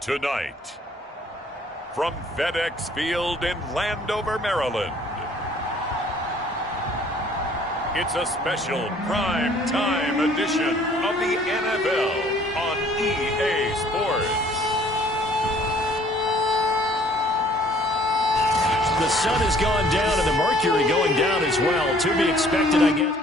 Tonight, from FedEx Field in Landover, Maryland, it's a special prime time edition of the NFL on EA Sports. The sun has gone down and the mercury going down as well. To be expected, I guess.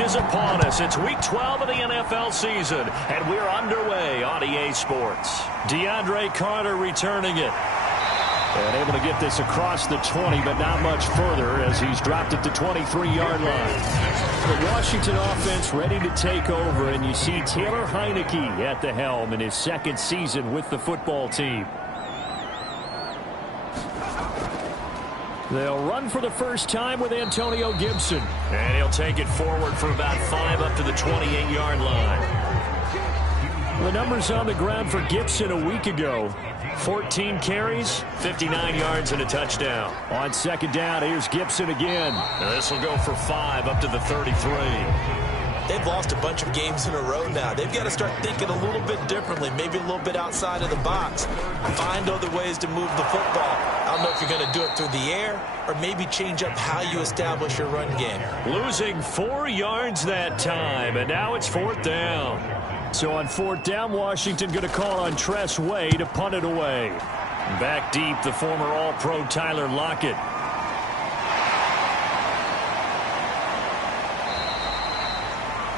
Is upon us. It's week 12 of the NFL season, and we're underway on EA Sports. DeAndre Carter returning it. And able to get this across the 20, but not much further as he's dropped it to 23-yard line. The Washington offense ready to take over, and you see Taylor Heineke at the helm in his second season with the football team. They'll run for the first time with Antonio Gibson. And he'll take it forward for about 5 up to the 28-yard line. The numbers on the ground for Gibson a week ago. 14 carries, 59 yards, and a touchdown. On second down, here's Gibson again. This will go for 5 up to the 33. They've lost a bunch of games in a row now. They've got to start thinking a little bit differently, maybe a little bit outside of the box. Find other ways to move the football. I don't know if you're going to do it through the air or maybe change up how you establish your run game. Losing 4 yards that time, and now it's 4th down. So on 4th down, Washington going to call on Tress Way to punt it away. Back deep, the former All-Pro Tyler Lockett.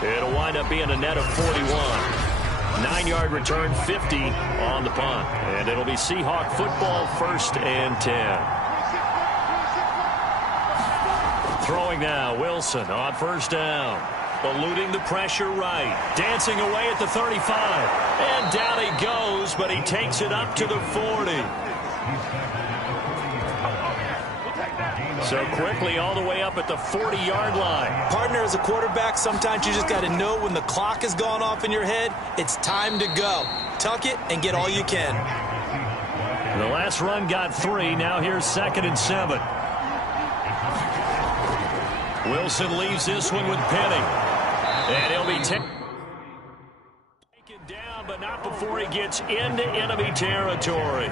It'll wind up being a net of 41. 9-yard return, 50 on the punt. And it'll be Seahawk football, 1st and 10. Throwing now, Wilson on 1st down. Eluding the pressure right. Dancing away at the 35. And down he goes, but he takes it up to the 40. So quickly all the way up at the 40-yard line. Partner, as a quarterback, sometimes you just got to know when the clock has gone off in your head, it's time to go. Tuck it and get all you can. The last run got 3. Now here's 2nd and 7. Wilson leaves this one with Penny. And he'll be taken down, but not before he gets into enemy territory.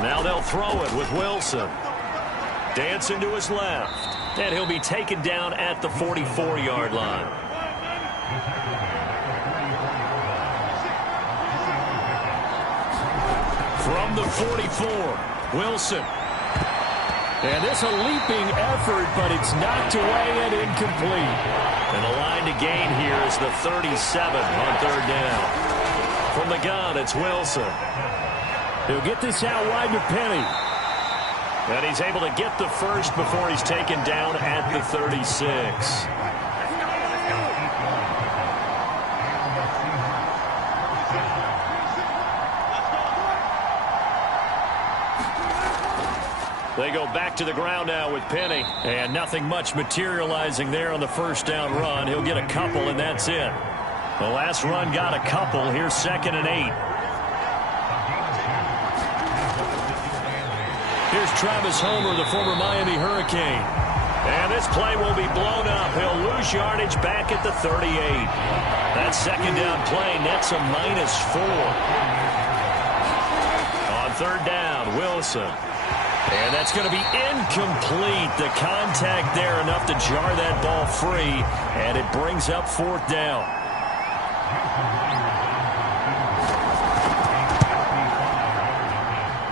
Now they'll throw it with Wilson. Dancing to his left. And he'll be taken down at the 44-yard line. From the 44, Wilson. And this a leaping effort, but it's knocked away and incomplete. And the line to gain here is the 37 on 3rd down. From the gun, it's Wilson. He'll get this out wide to Penny. And he's able to get the first before he's taken down at the 36. They go back to the ground now with Penny. And nothing much materializing there on the 1st down run. He'll get a couple, and that's it. The last run got a couple. Here's 2nd and 8. Here's Travis Homer, the former Miami Hurricane. And this play will be blown up. He'll lose yardage back at the 38. That 2nd down play nets a -4. On 3rd down, Wilson. And that's going to be incomplete. The contact there enough to jar that ball free. And it brings up 4th down.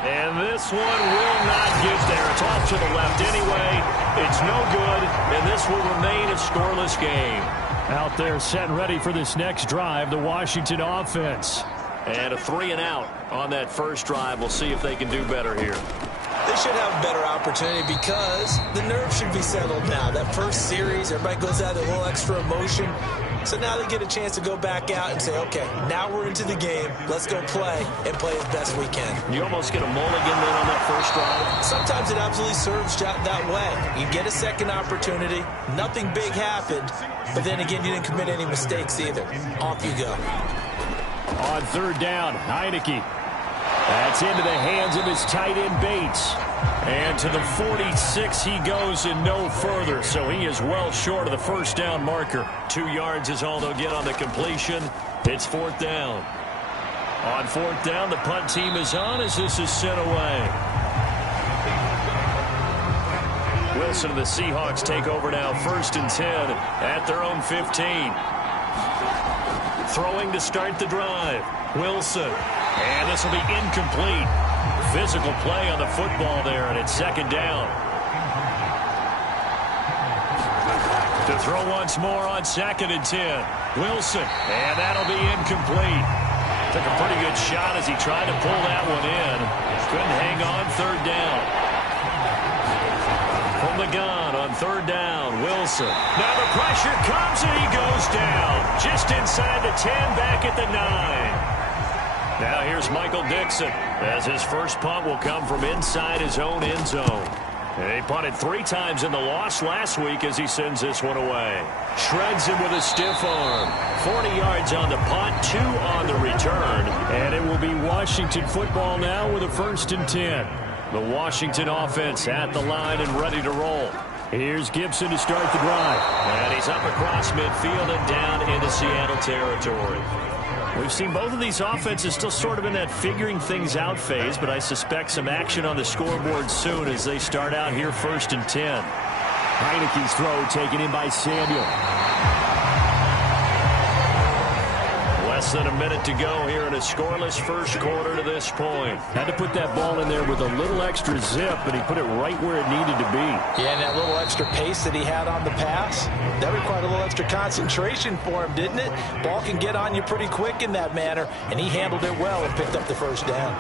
And this one will not get there. It's off to the left anyway. It's no good, and this will remain a scoreless game. Out there set and ready for this next drive, the Washington offense. And a 3 and out on that first drive. We'll see if they can do better here. They should have a better opportunity because the nerves should be settled now. That first series, everybody goes out a little extra emotion. So now they get a chance to go back out and say, okay, now we're into the game. Let's go play and play as best we can. You almost get a mulligan then on that first drive. Sometimes it absolutely serves that way. You get a second opportunity. Nothing big happened. But then again, you didn't commit any mistakes either. Off you go. On third down, Heineke. That's into the hands of his tight end, Bates. And to the 46 he goes and no further. So he is well short of the first down marker. 2 yards is all they'll get on the completion. It's fourth down. On fourth down, the punt team is on as this is sent away. Wilson and the Seahawks take over now, 1st and 10 at their own 15. Throwing to start the drive. Wilson. And this will be incomplete. Physical play on the football there, and it's 2nd down. To throw once more on 2nd and 10. Wilson. And that'll be incomplete. Took a pretty good shot as he tried to pull that one in. Couldn't hang on, 3rd down. From the gun on 3rd down, Wilson. Now the pressure comes and he goes down. Just inside the 10, back at the 9. Now here's Michael Dixon as his first punt will come from inside his own end zone. And he punted 3 times in the loss last week as he sends this one away. Shreds him with a stiff arm. 40 yards on the punt, 2 on the return. And it will be Washington football now with a 1st and 10. The Washington offense at the line and ready to roll. Here's Gibson to start the drive. And he's up across midfield and down into Seattle territory. We've seen both of these offenses still sort of in that figuring things out phase, but I suspect some action on the scoreboard soon as they start out here 1st and 10. Heineke's throw taken in by Samuel. Less than a minute to go here in a scoreless first quarter to this point. Had to put that ball in there with a little extra zip, but he put it right where it needed to be. Yeah, and that little extra pace that he had on the pass, that required a little extra concentration for him, didn't it? Ball can get on you pretty quick in that manner, and he handled it well and picked up the first down.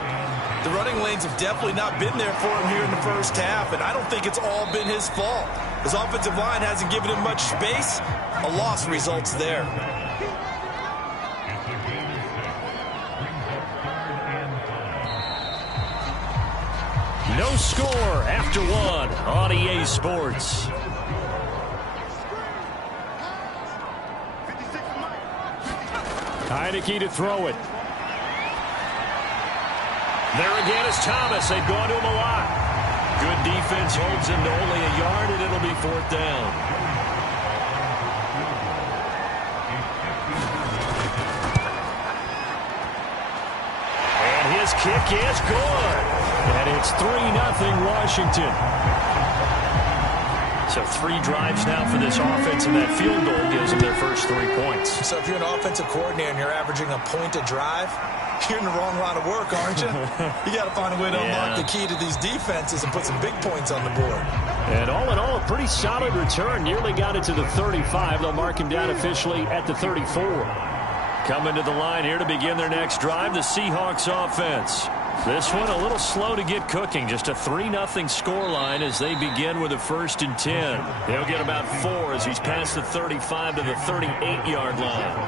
The running lanes have definitely not been there for him here in the first half, and I don't think it's all been his fault. His offensive line hasn't given him much space. A loss results there. No score after 1 on EA Sports. Heineke to throw it. There again is Thomas. They've gone to him a lot. Good defense holds him to only a yard, and it'll be 4th down. And his kick is good. And it's 3-0 Washington. So 3 drives now for this offense, and that field goal gives them their first 3 points. So if you're an offensive coordinator and you're averaging a point a drive, you're in the wrong line of work, aren't you? You got to find a way to unlock the key to these defenses and put some big points on the board. And all in all, a pretty solid return. Nearly got it to the 35. They'll mark him down officially at the 34. Coming to the line here to begin their next drive, the Seahawks offense. This one a little slow to get cooking. Just a 3-0 scoreline as they begin with a 1st and 10. They'll get about 4 as he's past the 35 to the 38-yard line.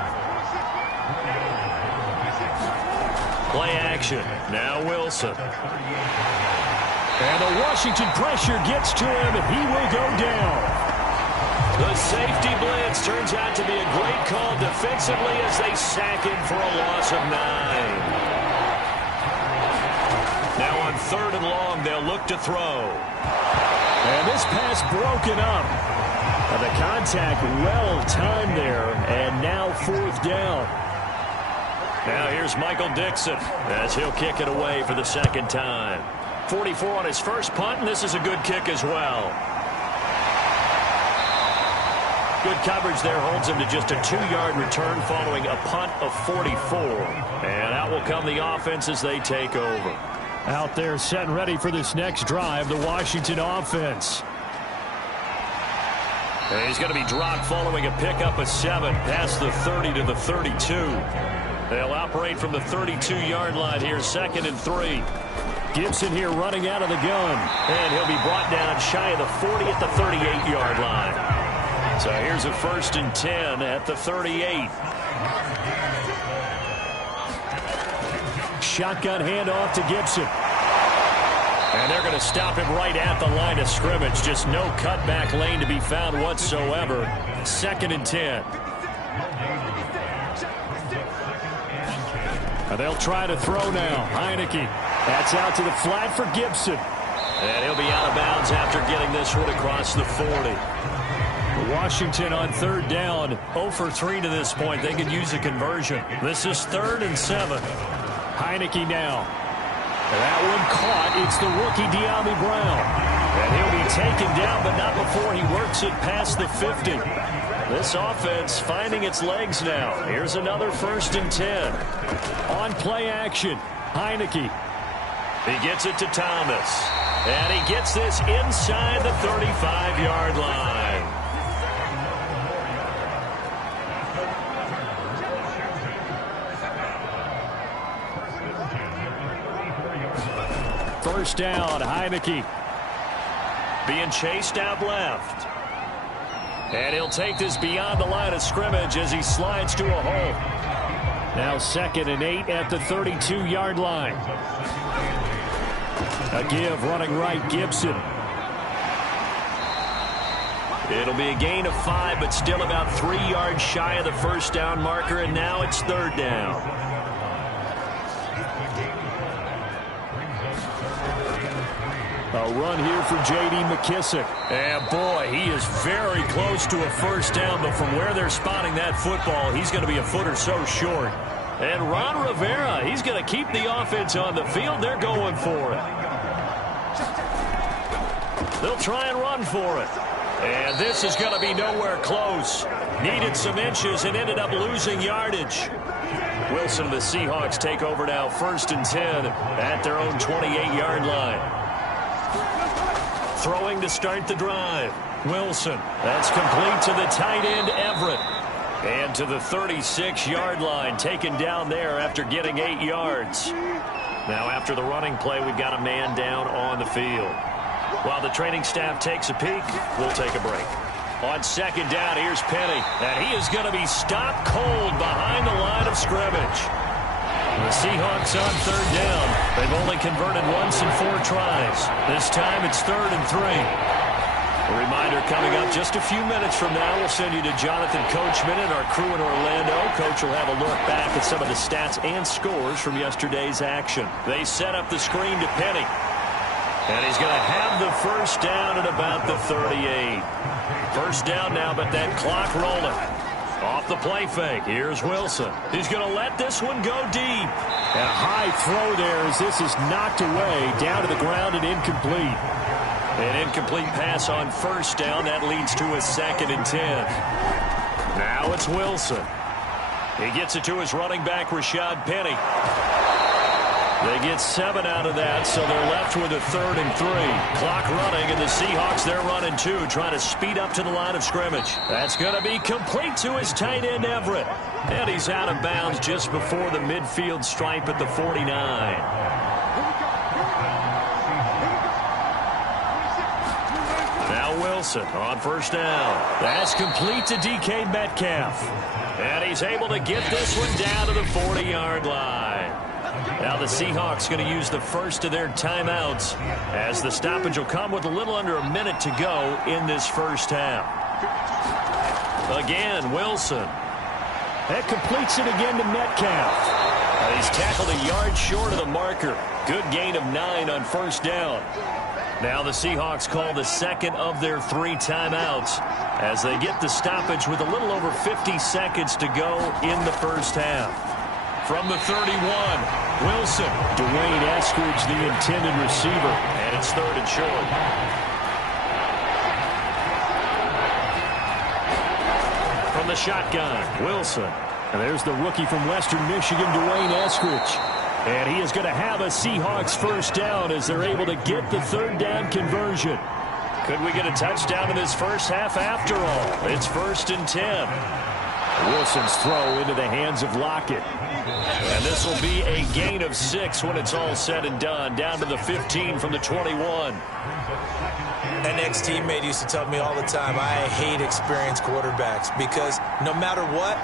Play action. Now Wilson. And the Washington pressure gets to him, and he will go down. The safety blitz turns out to be a great call defensively as they sack him for a loss of 9. Now on 3rd and long, they'll look to throw. And this pass broken up. And the contact well timed there, and now 4th down. Now here's Michael Dixon as he'll kick it away for the 2nd time. 44 on his first punt, and this is a good kick as well. Good coverage there holds him to just a 2-yard return following a punt of 44. And out will come the offense as they take over. Out there set and ready for this next drive, the Washington offense. And he's going to be dropped following a pickup of 7 past the 30 to the 32. They'll operate from the 32-yard line here, 2nd and 3. Gibson here running out of the gun. And he'll be brought down shy of the 40 at the 38-yard line. So here's a 1st and 10 at the 38. Shotgun handoff to Gibson. And they're going to stop him right at the line of scrimmage. Just no cutback lane to be found whatsoever. 2nd and 10. And they'll try to throw now. Heineke. That's out to the flat for Gibson. And he'll be out of bounds after getting this one across the 40. Washington on 3rd down. 0 for 3 to this point. They could use a conversion. This is 3rd and 7. Heineke now. That one caught. It's the rookie De'Ami Brown. And he'll be taken down, but not before he works it past the 50. This offense finding its legs now. Here's another 1st and 10. On play action. Heineke. He gets it to Thomas. And he gets this inside the 35-yard line. First down, Heineke. Being chased out left. And he'll take this beyond the line of scrimmage as he slides to a hole. Now 2nd and 8 at the 32-yard line. A give running right, Gibson. It'll be a gain of 5, but still about 3 yards shy of the 1st down marker, and now it's 3rd down. A run here for J.D. Mckissick. And boy, he is very close to a 1st down, but from where they're spotting that football, he's going to be a foot or so short. And Ron Rivera, he's going to keep the offense on the field. They're going for it. They'll try and run for it. And this is going to be nowhere close. Needed some inches and ended up losing yardage. Wilson and the Seahawks take over now, 1st and 10 at their own 28-yard line. Throwing to start the drive. Wilson. That's complete to the tight end, Everett. And to the 36-yard line, taken down there after getting 8 yards. Now after the running play, we've got a man down on the field. While the training staff takes a peek, we'll take a break. On 2nd down, here's Penny. And he is going to be stopped cold behind the line of scrimmage. The Seahawks on 3rd down. They've only converted once in 4 tries. This time it's 3rd and 3. A reminder coming up just a few minutes from now. We'll send you to Jonathan Coachman and our crew in Orlando. Coach will have a look back at some of the stats and scores from yesterday's action. They set up the screen to Penny. And he's going to have the 1st down at about the 38. 1st down now, but that clock rolling. Off the play fake. Here's Wilson. He's going to let this one go deep. And a high throw there as this is knocked away down to the ground and incomplete. An incomplete pass on 1st down. That leads to a 2nd and 10. Now it's Wilson. He gets it to his running back, Rashad Penny. They get 7 out of that, so they're left with a 3rd and 3. Clock running, and the Seahawks, they're running 2, trying to speed up to the line of scrimmage. That's going to be complete to his tight end, Everett. And he's out of bounds just before the midfield stripe at the 49. Now Wilson on 1st down. That's complete to DK Metcalf. And he's able to get this one down to the 40-yard line. Now the Seahawks going to use the first of their timeouts as the stoppage will come with a little under a minute to go in this 1st half. Again, Wilson. That completes it again to Metcalf. He's tackled a yard short of the marker. Good gain of 9 on 1st down. Now the Seahawks call the 2nd of their 3 timeouts as they get the stoppage with a little over 50 seconds to go in the 1st half. From the 31, Wilson. Dwayne Eskridge, the intended receiver. And it's 3rd and short. From the shotgun, Wilson. And there's the rookie from Western Michigan, Dwayne Eskridge. And he is going to have a Seahawks 1st down as they're able to get the 3rd down conversion. Could we get a touchdown in this 1st half after all? It's 1st and 10. Wilson's throw into the hands of Lockett. And this will be a gain of 6 when it's all said and done. Down to the 15 from the 21. An ex-teammate used to tell me all the time, I hate experienced quarterbacks because no matter what,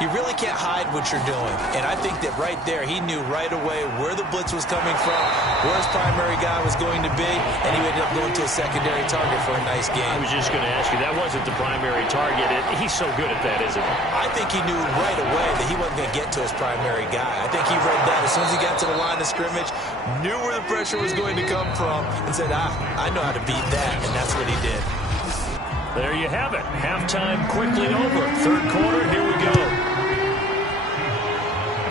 you really can't hide what you're doing. And I think that right there, he knew right away where the blitz was coming from, where his primary guy was going to be, and he ended up going to a secondary target for a nice game. I was just going to ask you, that wasn't the primary target. He's so good at that, isn't he? I think he knew right away that he wasn't going to get to his primary guy. I think he read that as soon as he got to the line of scrimmage, knew where the pressure was going to come from, and said, I know how to beat that, and that's what he did. There you have it. Halftime quickly over. Third quarter, here we go.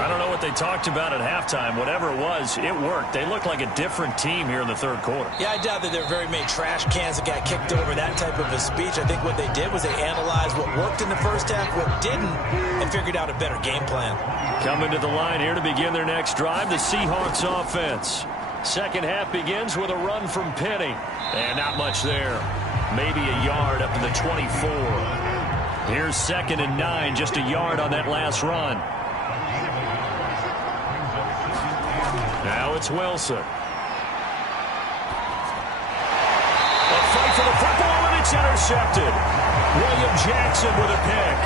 I don't know what they talked about at halftime. Whatever it was, it worked. They looked like a different team here in the third quarter. Yeah, I doubt that there were very many trash cans that got kicked over, that type of a speech. I think what they did was they analyzed what worked in the first half, what didn't, and figured out a better game plan. Coming to the line here to begin their next drive, the Seahawks offense. Second half begins with a run from Penny. And not much there. Maybe a yard up to the 24. Here's 2nd and 9, just a yard on that last run. Now it's Wilson. A fight for the football, and it's intercepted. William Jackson with a pick.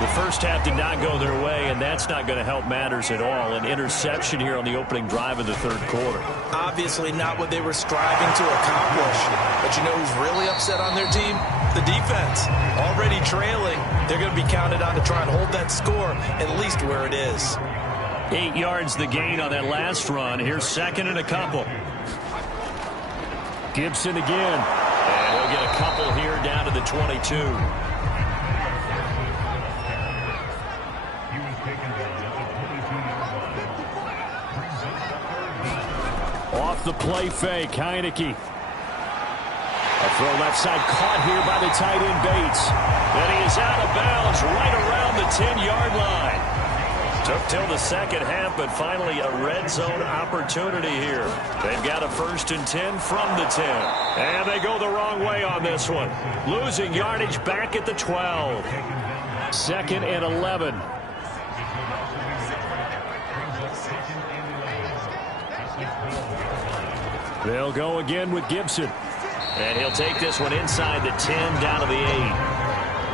The first half did not go their way, and that's not going to help matters at all. An interception here on the opening drive of the third quarter. Obviously not what they were striving to accomplish. But you know who's really upset on their team? The defense. Already trailing. They're going to be counted on to try and hold that score at least where it is. 8 yards the gain on that last run. Here's 2nd and a couple. Gibson again. And he'll get a couple here down to the 22. Off the play fake, Heineke. A throw left side caught here by the tight end Bates. And he is out of bounds right around the 10-yard line. Took till the second half, but finally a red zone opportunity here. They've got a 1st and 10 from the 10. And they go the wrong way on this one. Losing yardage back at the 12. 2nd and 11. They'll go again with Gibson. And he'll take this one inside the 10 down to the 8.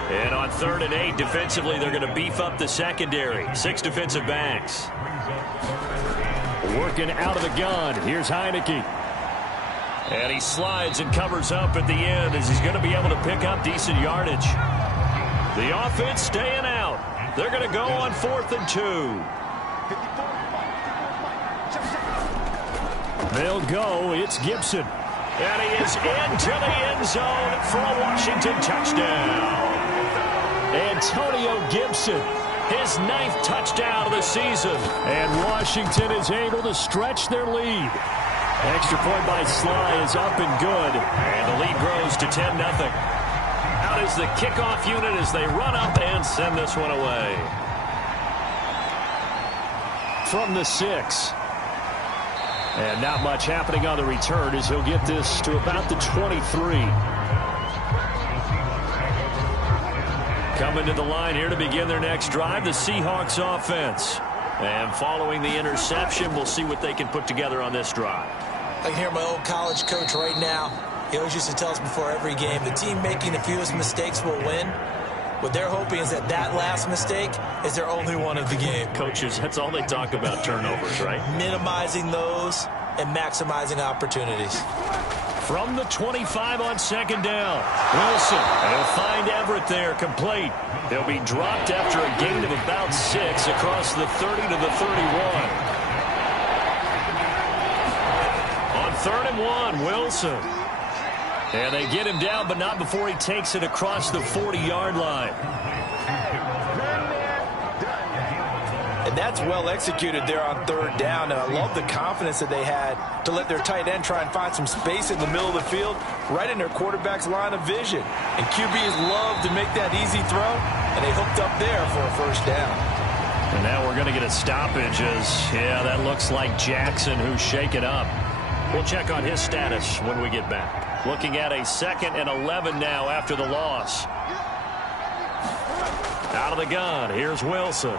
And on 3rd and 8, defensively, they're going to beef up the secondary. 6 defensive backs. Working out of the gun. Here's Heineke. And he slides and covers up at the end as he's going to be able to pick up decent yardage. The offense staying out. They're going to go on 4th and 2. They'll go. It's Gibson. And he is into the end zone for a Washington touchdown. Antonio Gibson, his 9th touchdown of the season. And Washington is able to stretch their lead. Extra point by Sly is up and good. And the lead grows to 10-0. Out is the kickoff unit as they run up and send this one away. From the 6. And not much happening on the return as he'll get this to about the 23. Coming to the line here to begin their next drive, the Seahawks offense. And following the interception, we'll see what they can put together on this drive. I can hear my old college coach right now. He always used to tell us before every game, the team making the fewest mistakes will win. What they're hoping is that that last mistake is their only one of the game. Coaches, that's all they talk about, turnovers, right? Minimizing those and maximizing opportunities. From the 25 on 2nd down. Wilson, and he'll find Everett there, complete. They'll be dropped after a gain of about 6 across the 30 to the 31. On 3rd and 1, Wilson. And they get him down, but not before he takes it across the 40-yard line. And that's well executed there on 3rd down. And I love the confidence that they had to let their tight end try and find some space in the middle of the field, right in their quarterback's line of vision. And QBs love to make that easy throw, and they hooked up there for a 1st down. And now we're going to get a stoppage as, yeah, that looks like Jackson who's shaken up. We'll check on his status when we get back. Looking at a 2nd and 11 now after the loss. Out of the gun, here's Wilson.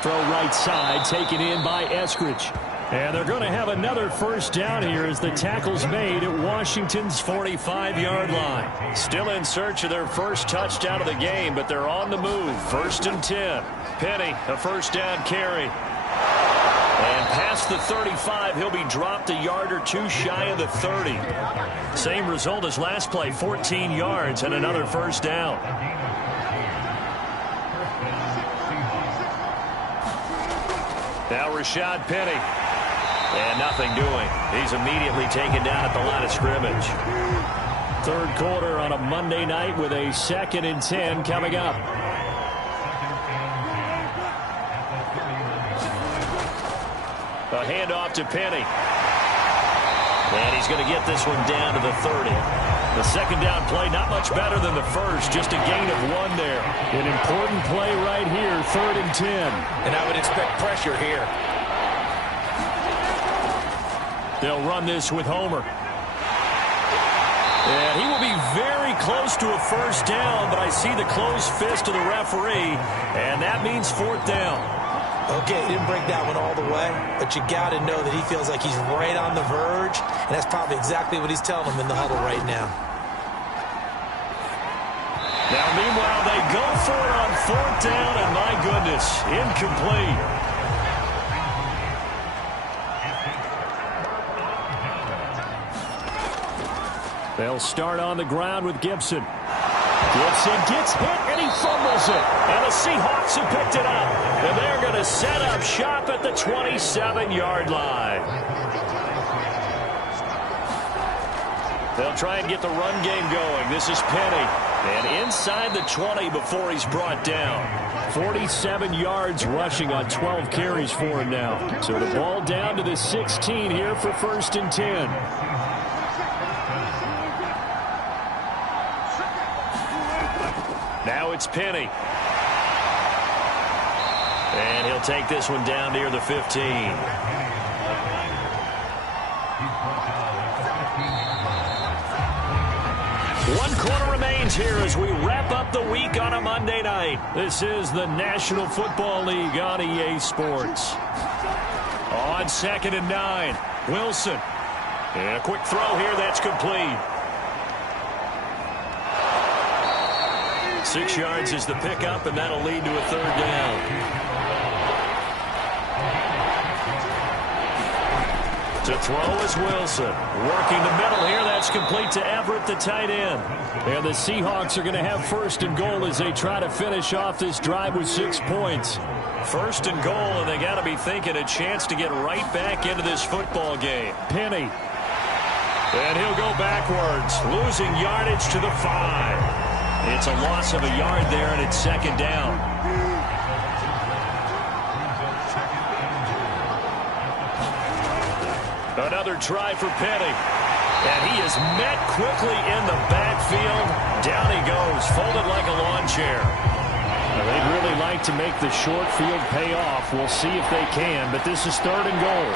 Throw right side, taken in by Eskridge. And they're going to have another first down here as the tackle's made at Washington's 45-yard line. Still in search of their first touchdown of the game, but they're on the move. 1st and 10. Penny, a first down carry. And past the 35, he'll be dropped a yard or two shy of the 30. Same result as last play, 14 yards and another first down. Now Rashad Penny. And nothing doing. He's immediately taken down at the line of scrimmage. Third quarter on a Monday night with a 2nd and 10 coming up. A handoff to Penny. And he's going to get this one down to the 30. The second down play not much better than the first. Just a gain of 1 there. An important play right here. 3rd and 10. And I would expect pressure here. They'll run this with Homer. And he will be very close to a first down, but I see the closed fist of the referee, and that means 4th down. Okay, he didn't break that one all the way, but you got to know that he feels like he's right on the verge, and that's probably exactly what he's telling him in the huddle right now. Now, meanwhile, they go for it on 4th down, and my goodness, incomplete. They'll start on the ground with Gibson. Gibson gets hit, and he fumbles it. And the Seahawks have picked it up. And they're going to set up shop at the 27-yard line. They'll try and get the run game going. This is Penny. And inside the 20 before he's brought down. 47 yards rushing on 12 carries for him now. So the ball down to the 16 here for 1st and 10. Now it's Penny. And he'll take this one down near the 15. One quarter remains here as we wrap up the week on a Monday night. This is the National Football League on EA Sports. On 2nd and 9, Wilson. And a quick throw here that's complete. 6 yards is the pickup, and that'll lead to a 3rd down. To throw is Wilson. Working the middle here. That's complete to Everett, the tight end. And the Seahawks are going to have 1st and goal as they try to finish off this drive with 6 points. 1st and goal, and they got to be thinking a chance to get right back into this football game. Penny. And he'll go backwards, losing yardage to the 5. It's a loss of a yard there, and it's 2nd down. Another try for Penny. And he is met quickly in the backfield. Down he goes, folded like a lawn chair. Now, they'd really like to make the short field pay off. We'll see if they can, but this is 3rd and goal.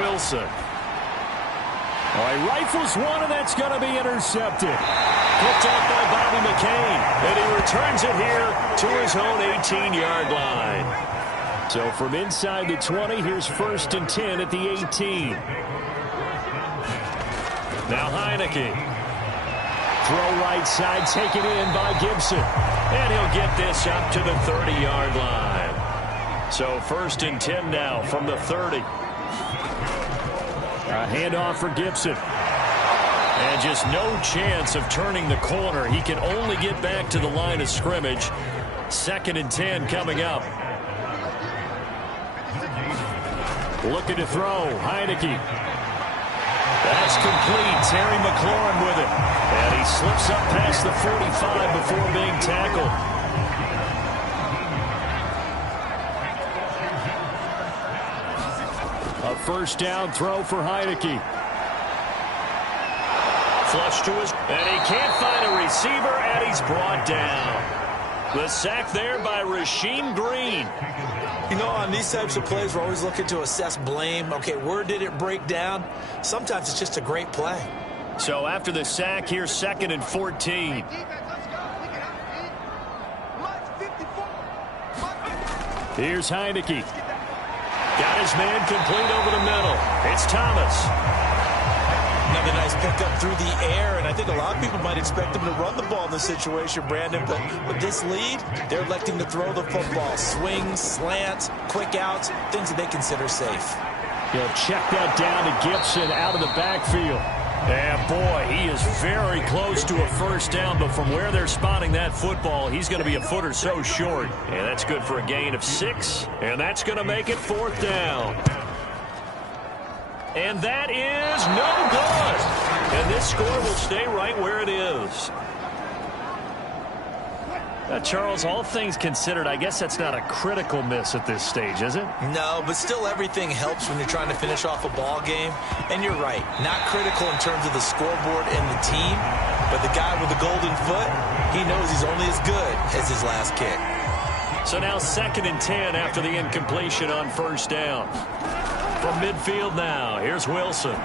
Wilson. All right, rifles one, and that's going to be intercepted. Picked up by Bobby McCain, and he returns it here to his own 18-yard line. So from inside the 20, here's 1st and 10 at the 18. Now Heineke. Throw right side, taken in by Gibson. And he'll get this up to the 30-yard line. So 1st and 10 now from the 30. A handoff for Gibson. And just no chance of turning the corner. He can only get back to the line of scrimmage. 2nd and 10 coming up. Looking to throw. Heineke. That's complete. Terry McLaurin with it. And he slips up past the 45 before being tackled. A 1st down throw for Heineke. Flush to his, and he can't find a receiver, and he's brought down. The sack there by Rasheem Green. You know, on these types of plays, we're always looking to assess blame. Okay, where did it break down? Sometimes it's just a great play. So after the sack, here's 2nd and 14. Here's Heineke. Got his man complete over the middle. It's Thomas. Another nice pickup through the air, and I think a lot of people might expect him to run the ball in this situation, Brandon, but with this lead, they're electing to throw the football. Swings, slants, quick outs, things that they consider safe. He'll check that down to Gibson out of the backfield. And boy, he is very close to a first down, but from where they're spotting that football, he's going to be a foot or so short. And that's good for a gain of 6, and that's going to make it 4th down. And that is no good. And this score will stay right where it is. Charles, all things considered, I guess that's not a critical miss at this stage, is it? No, but still everything helps when you're trying to finish off a ball game. And you're right, not critical in terms of the scoreboard and the team, but the guy with the golden foot, he knows he's only as good as his last kick. So now 2nd and 10 after the incompletion on first down. From midfield now, here's Wilson.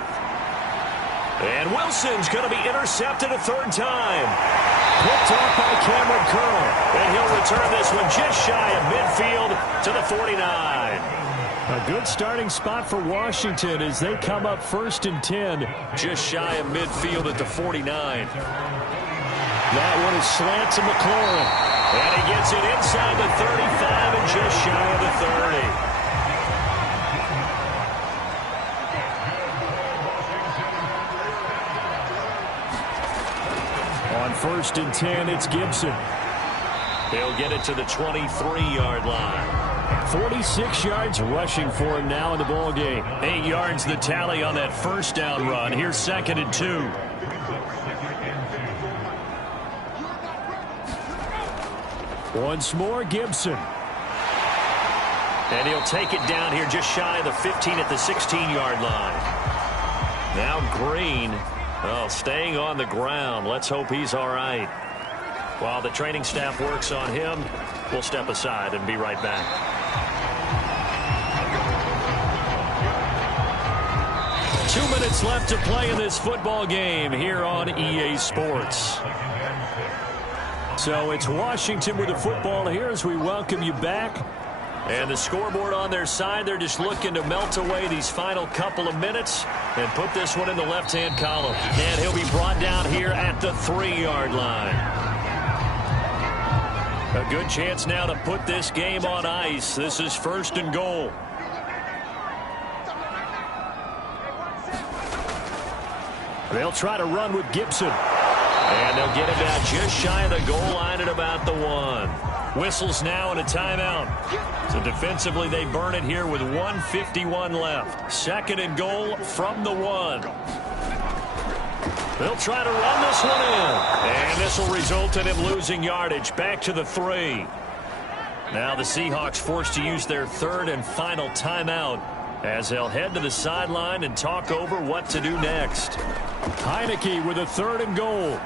And Wilson's going to be intercepted a 3rd time. Picked off by Cameron Curl. And he'll return this one just shy of midfield to the 49. A good starting spot for Washington as they come up 1st and 10. Just shy of midfield at the 49. That one is slant to McLaurin. And he gets it inside the 35 and just shy of the 30. On 1st and 10, it's Gibson. He'll get it to the 23-yard line. 46 yards rushing for him now in the ball game. 8 yards the tally on that first down run. Here's 2nd and 2. Once more, Gibson. And he'll take it down here just shy of the 15 at the 16-yard line. Now Green. Oh, staying on the ground. Let's hope he's all right. While the training staff works on him, we'll step aside and be right back. Two minutes left to play in this football game here on EA Sports. So it's Washington with the football here as we welcome you back. And the scoreboard on their side, they're just looking to melt away these final couple of minutes and put this one in the left-hand column. And he'll be brought down here at the 3-yard line. A good chance now to put this game on ice. This is 1st and goal. They'll try to run with Gibson. And they'll get him down just shy of the goal line at about the 1. Whistles now and a timeout. So defensively they burn it here with 1:51 left. 2nd and goal from the 1. They'll try to run this one in. And this will result in him losing yardage back to the 3. Now the Seahawks forced to use their 3rd and final timeout as they'll head to the sideline and talk over what to do next. Heineke with a 3rd and goal.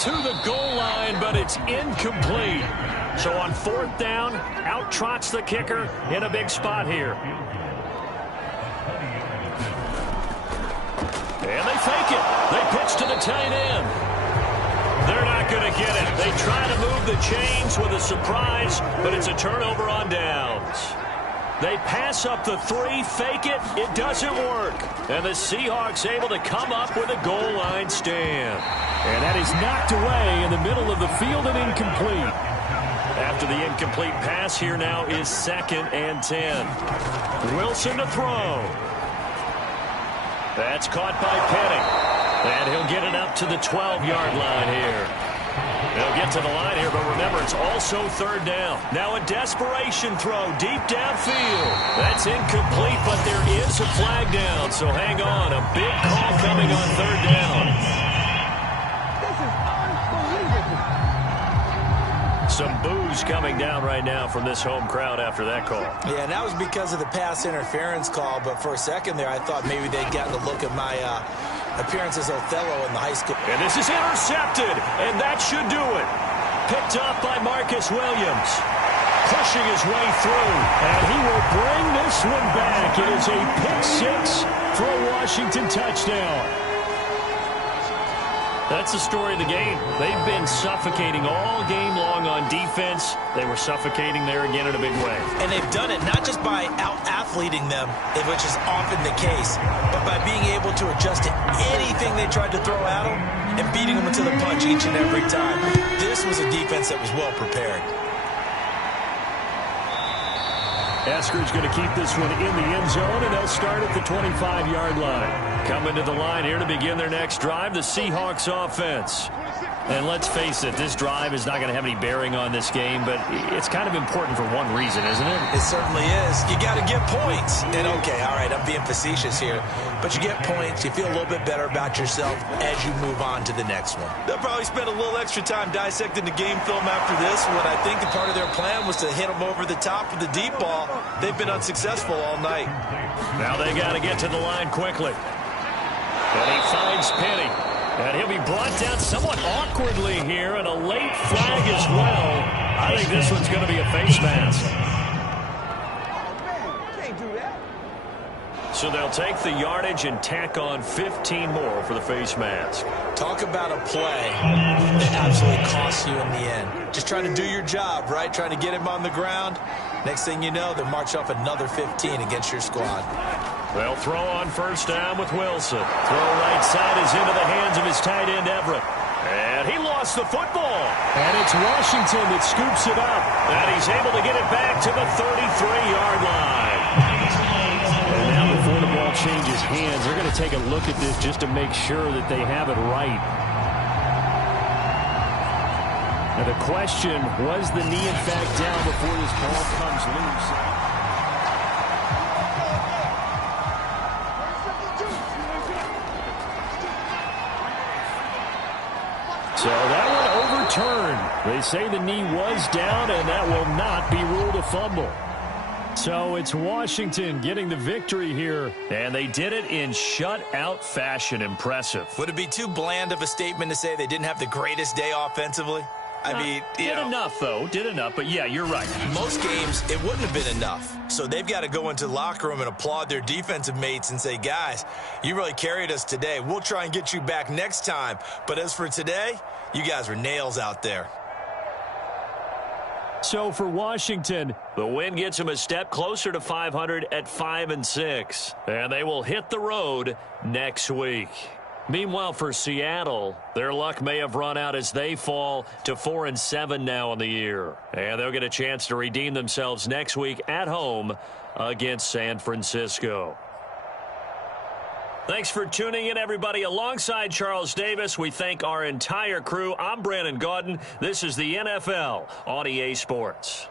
To the goal line, but it's incomplete. So on 4th down, out trots the kicker in a big spot here. And they fake it. They pitch to the tight end. They're not going to get it. They try to move the chains with a surprise, but it's a turnover on downs. They pass up the 3, fake it. It doesn't work. And the Seahawks able to come up with a goal line stand. And that is knocked away in the middle of the field and incomplete. After the incomplete pass, here now is 2nd and 10. Wilson to throw. That's caught by Penning. And he'll get it up to the 12-yard line here. They'll get to the line here, but remember, it's also 3rd down. Now a desperation throw deep downfield. That's incomplete, but there is a flag down, so hang on. A big call coming on 3rd down. Some boos coming down right now from this home crowd after that call. Yeah, and that was because of the pass interference call, but for a second there I thought maybe they'd gotten a look at my appearance as Othello in the high school. And this is intercepted, and that should do it. Picked up by Marcus Williams. Pushing his way through, and he will bring this one back It is a pick six for a Washington touchdown. That's the story of the game. They've been suffocating all game long on defense. They were suffocating there again in a big way. And they've done it not just by out-athleting them, which is often the case, but by being able to adjust to anything they tried to throw at them and beating them into the punch each and every time. This was a defense that was well prepared. Esker's going to keep this one in the end zone, and they'll start at the 25-yard line. Coming to the line here to begin their next drive, the Seahawks offense. And let's face it, this drive is not going to have any bearing on this game, but it's kind of important for one reason, isn't it? It certainly is. You got to get points. And, okay, all right, I'm being facetious here, but you get points, you feel a little bit better about yourself as you move on to the next one. They'll probably spend a little extra time dissecting the game film after this one. I think the part of their plan was to hit them over the top with the deep ball. They've been unsuccessful all night. Now they got to get to the line quickly. And he finds Penny. And he'll be brought down somewhat awkwardly here, and a late flag as well. I think this one's going to be a face mask. So they'll take the yardage and tack on 15 more for the face mask. Talk about a play that absolutely costs you in the end. Just trying to do your job, right? Trying to get him on the ground. Next thing you know, they'll march off another 15 against your squad. They'll throw on first down with Wilson. Throw right side is into the hands of his tight end, Everett. And he lost the football. And it's Washington that scoops it up. And he's able to get it back to the 33-yard line. And now before the ball changes hands, they're going to take a look at this just to make sure that they have it right. Now the question, was the knee in fact down before this ball comes loose? So that one overturned. They say the knee was down, and that will not be ruled a fumble. So it's Washington getting the victory here. And they did it in shutout fashion. Impressive. Would it be too bland of a statement to say they didn't have the greatest day offensively? I mean, did enough, though. Did enough. But, yeah, you're right. Most games, it wouldn't have been enough. So they've got to go into the locker room and applaud their defensive mates and say, guys, you really carried us today. We'll try and get you back next time. But as for today, you guys were nails out there. So for Washington, the win gets them a step closer to 500 at 5-6. And they will hit the road next week. Meanwhile, for Seattle, their luck may have run out as they fall to 4-7 now in the year. And they'll get a chance to redeem themselves next week at home against San Francisco. Thanks for tuning in, everybody. Alongside Charles Davis, we thank our entire crew. I'm Brandon Gaudin. This is the NFL on EA Sports.